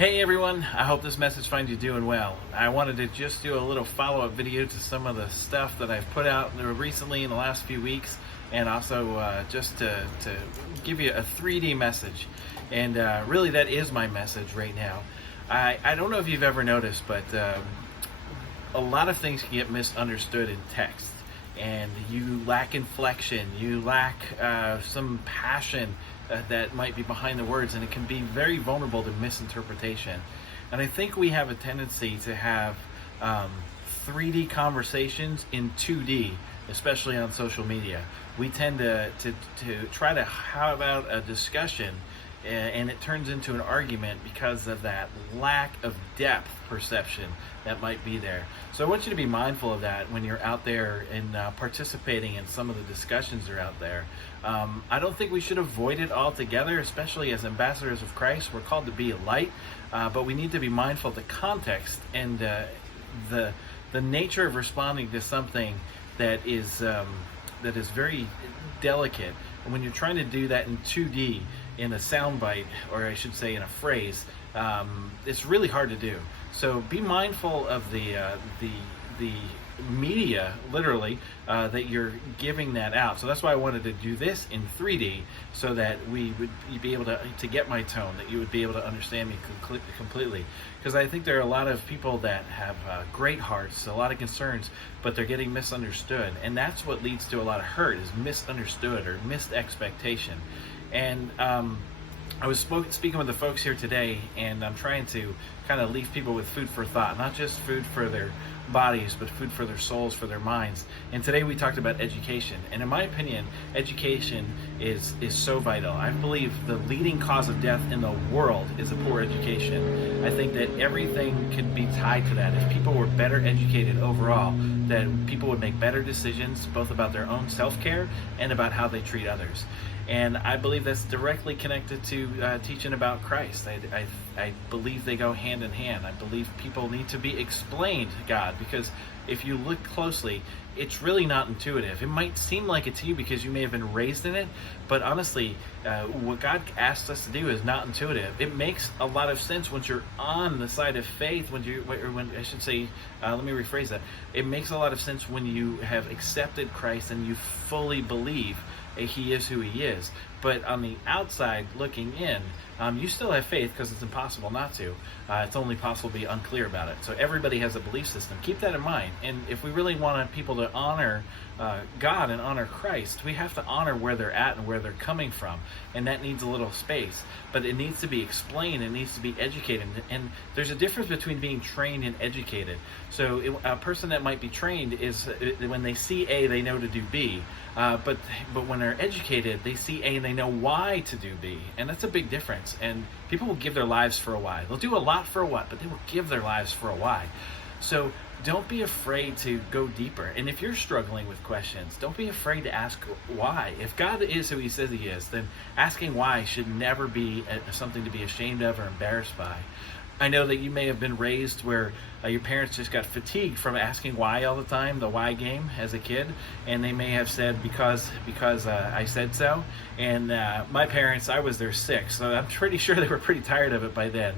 Hey everyone, I hope this message finds you doing well. I wanted to just do a little follow-up video to some of the stuff that I've put out recently in the last few weeks, and also just to give you a 3D message. And really that is my message right now. I don't know if you've ever noticed, but a lot of things can get misunderstood in text. And you lack inflection, you lack some passion that might be behind the words, and it can be very vulnerable to misinterpretation. And I think we have a tendency to have 3D conversations in 2D, especially on social media. We tend to try to have out a discussion, and it turns into an argument because of that lack of depth perception that might be there. So I want you to be mindful of that when you're out there and participating in some of the discussions that are out there. I don't think we should avoid it altogether, especially as ambassadors of Christ. We're called to be a light, but we need to be mindful of the context and the nature of responding to something that is very delicate. And when you're trying to do that in 2D, in a soundbite, or I should say in a phrase, it's really hard to do. So be mindful of the media, literally, that you're giving that out. So that's why I wanted to do this in 3D, so that we would be able to get my tone, that you would be able to understand me completely. Because I think there are a lot of people that have great hearts, a lot of concerns, but they're getting misunderstood. And that's what leads to a lot of hurt, is misunderstood or missed expectation. And I was speaking with the folks here today, and I'm trying to kind of leave people with food for thought, not just food for their bodies, but food for their souls, for their minds. And today we talked about education. And in my opinion, education is so vital. I believe the leading cause of death in the world is a poor education. I think that everything could be tied to that. If people were better educated overall, then people would make better decisions, both about their own self-care and about how they treat others. And I believe that's directly connected to teaching about Christ. I believe they go hand in hand. I believe people need to be explained God, because if you look closely, it's really not intuitive. It might seem like it to you because you may have been raised in it, but honestly, what God asks us to do is not intuitive. It makes a lot of sense once you're on the side of faith, let me rephrase that. It makes a lot of sense when you have accepted Christ and you fully believe He is who He is. But on the outside looking in, you still have faith, because it's impossible not to. It's only possible to be unclear about it. So everybody has a belief system. Keep that in mind. And if we really want people to honor God and honor Christ, we have to honor where they're at and where they're coming from. And that needs a little space. But it needs to be explained. It needs to be educated. And there's a difference between being trained and educated. So a person that might be trained is, when they see A, they know to do B. But when they're educated, they see A and they know why to do B. And that's a big difference. And people will give their lives for a why. They'll do a lot for a what, but they will give their lives for a why. So don't be afraid to go deeper. And if you're struggling with questions, don't be afraid to ask why. If God is who He says He is, then asking why should never be something to be ashamed of or embarrassed by. I know that you may have been raised where your parents just got fatigued from asking why all the time, the why game as a kid, and they may have said because I said so. And my parents, I was their sixth, so I'm pretty sure they were pretty tired of it by then.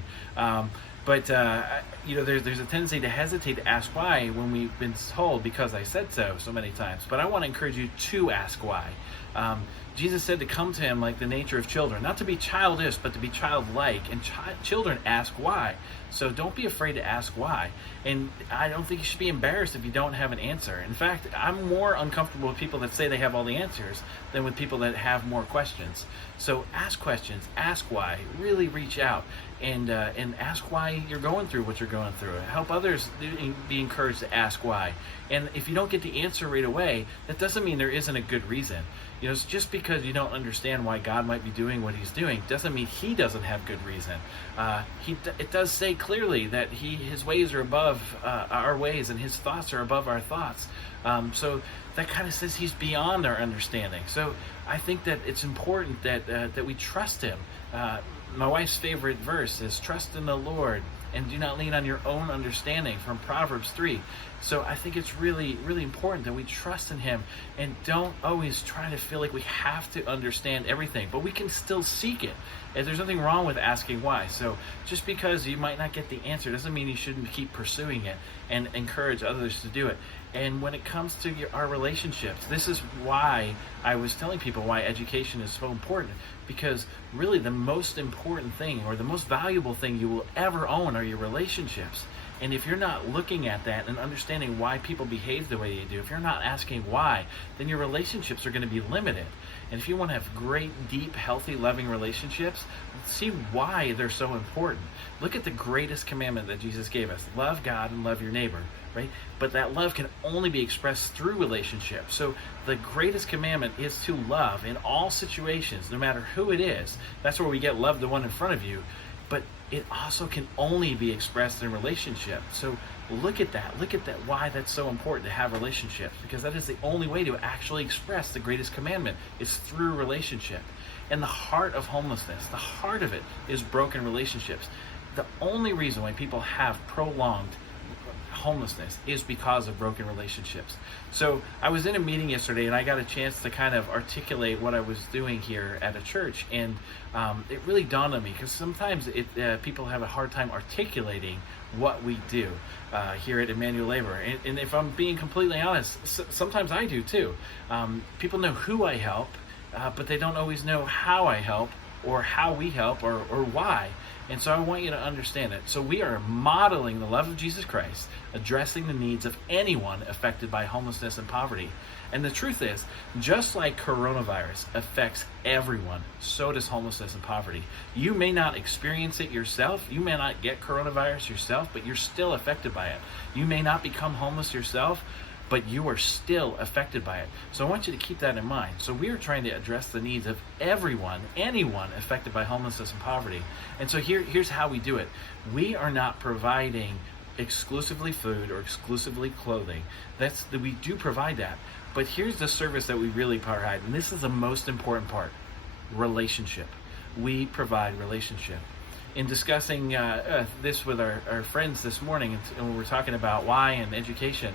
But there's a tendency to hesitate to ask why when we've been told because I said so many times. But I want to encourage you to ask why. Jesus said to come to Him like the nature of children, not to be childish, but to be childlike. And children ask why. So don't be afraid to ask why. And I don't think you should be embarrassed if you don't have an answer. In fact, I'm more uncomfortable with people that say they have all the answers than with people that have more questions. So ask questions, ask why, really reach out and ask why you're going through what you're going through. Help others be encouraged to ask why. And if you don't get the answer right away, that doesn't mean there isn't a good reason. It's just because you don't understand why God might be doing what He's doing doesn't mean He doesn't have good reason. It does say clearly that His ways are above our ways, and His thoughts are above our thoughts. So that kind of says He's beyond our understanding. So I think that it's important that we trust Him. My wife's favorite verse is trust in the Lord and do not lean on your own understanding, from Proverbs 3. So I think it's really, really important that we trust in him and don't always try to feel like we have to understand everything, but we can still seek it. And there's nothing wrong with asking why. So just because you might not get the answer doesn't mean you shouldn't keep pursuing it and encourage others to do it. And when it comes to our relationships, this is why I was telling people why education is so important, because really the most important thing, or the most valuable thing you will ever own, are your relationships. And if you're not looking at that and understanding why people behave the way they do, if you're not asking why, then your relationships are going to be limited. And if you want to have great, deep, healthy, loving relationships, see why they're so important. Look at the greatest commandment that Jesus gave us: love God and love your neighbor, right? But that love can only be expressed through relationship. So the greatest commandment is to love in all situations, no matter who it is. That's where we get love the one in front of you. But it also can only be expressed in relationship. So look at that, why that's so important to have relationships, because that is the only way to actually express the greatest commandment, is through relationship. And the heart of homelessness, the heart of it, is broken relationships. The only reason why people have prolonged homelessness is because of broken relationships. So I was in a meeting yesterday, and I got a chance to kind of articulate what I was doing here at a church, and it really dawned on me, because sometimes people have a hard time articulating what we do here at Emmanuel Labor. And if I'm being completely honest, sometimes I do too. People know who I help, but they don't always know how I help, or how we help, or why. And so I want you to understand it. So we are modeling the love of Jesus Christ, addressing the needs of anyone affected by homelessness and poverty. And the truth is, just like coronavirus affects everyone, so does homelessness and poverty. You may not experience it yourself, you may not get coronavirus yourself, but you're still affected by it. You may not become homeless yourself, but you are still affected by it. So I want you to keep that in mind. So we are trying to address the needs of everyone, anyone affected by homelessness and poverty. And so here's how we do it. We are not providing exclusively food or exclusively clothing. We do provide that. But here's the service that we really provide, and this is the most important part: relationship. We provide relationship. In discussing this with our friends this morning, and we were talking about why and education,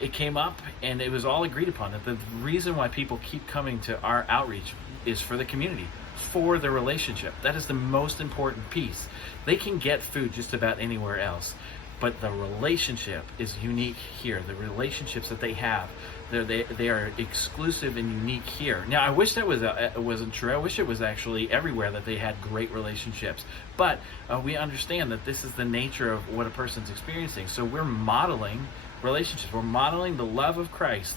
it came up, and it was all agreed upon that the reason why people keep coming to our outreach is for the community, for the relationship. That is the most important piece. They can get food just about anywhere else, but the relationship is unique here. The relationships that they have, they are exclusive and unique here. Now, I wish that wasn't true. I wish it was actually everywhere that they had great relationships. But we understand that this is the nature of what a person's experiencing. So we're modeling relationships. We're modeling the love of Christ,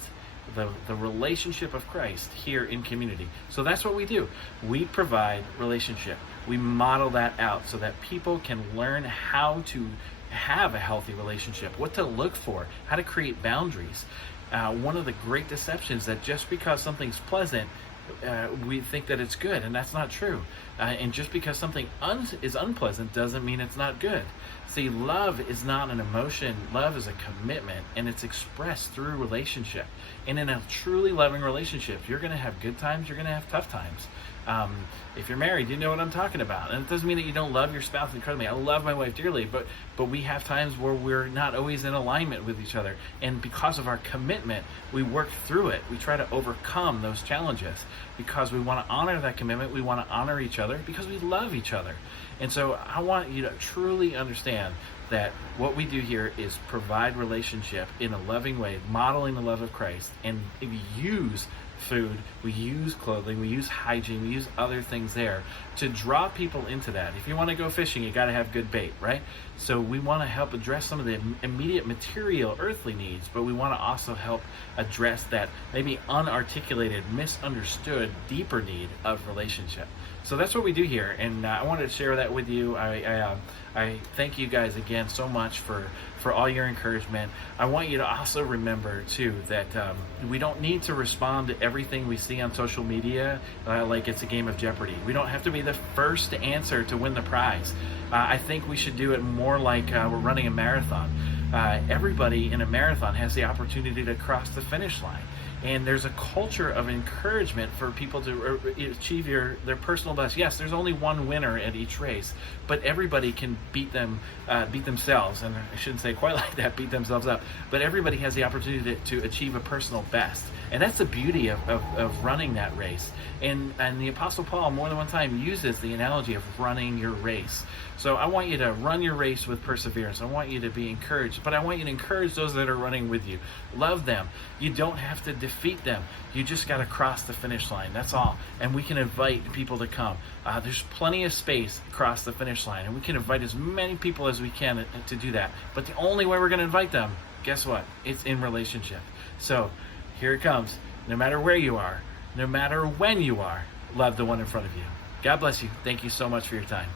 the relationship of Christ here in community. So that's what we do. We provide relationship. We model that out so that people can learn how to have a healthy relationship, what to look for, how to create boundaries. One of the great deceptions that just because something's pleasant, we think that it's good, and that's not true. And just because something is unpleasant doesn't mean it's not good. See, love is not an emotion. Love is a commitment, and it's expressed through relationship. And in a truly loving relationship, you're going to have good times, you're going to have tough times. If you're married, you know what I'm talking about. And it doesn't mean that you don't love your spouse incredibly. I love my wife dearly, but we have times where we're not always in alignment with each other. And because of our commitment, we work through it. We try to overcome those challenges because we want to honor that commitment. We want to honor each other because we love each other. And so I want you to truly understand that what we do here is provide relationship in a loving way, modeling the love of Christ, and we use food, we use clothing, we use hygiene, we use other things there to draw people into that. If you want to go fishing, you got to have good bait, right? So we want to help address some of the immediate material earthly needs, but we want to also help address that maybe unarticulated, misunderstood, deeper need of relationship. So that's what we do here, and I wanted to share that with you. I thank you guys again so much for all your encouragement. I want you to also remember too that we don't need to respond to everything we see on social media like it's a game of Jeopardy. We don't have to be the first to answer to win the prize. I think we should do it more like we're running a marathon. Everybody in a marathon has the opportunity to cross the finish line. And there's a culture of encouragement for people to achieve their personal best. Yes, there's only one winner at each race, but everybody can beat themselves. And I shouldn't say quite like that, beat themselves up. But everybody has the opportunity to achieve a personal best. And that's the beauty of running that race. And the Apostle Paul, more than one time, uses the analogy of running your race. So I want you to run your race with perseverance. I want you to be encouraged, but I want you to encourage those that are running with you. Love them. You don't have to defeat them. You just got to cross the finish line. That's all. And we can invite people to come. There's plenty of space across the finish line, and we can invite as many people as we can to do that. But the only way we're going to invite them, guess what? It's in relationship. So here it comes. No matter where you are, no matter when you are, love the one in front of you. God bless you. Thank you so much for your time.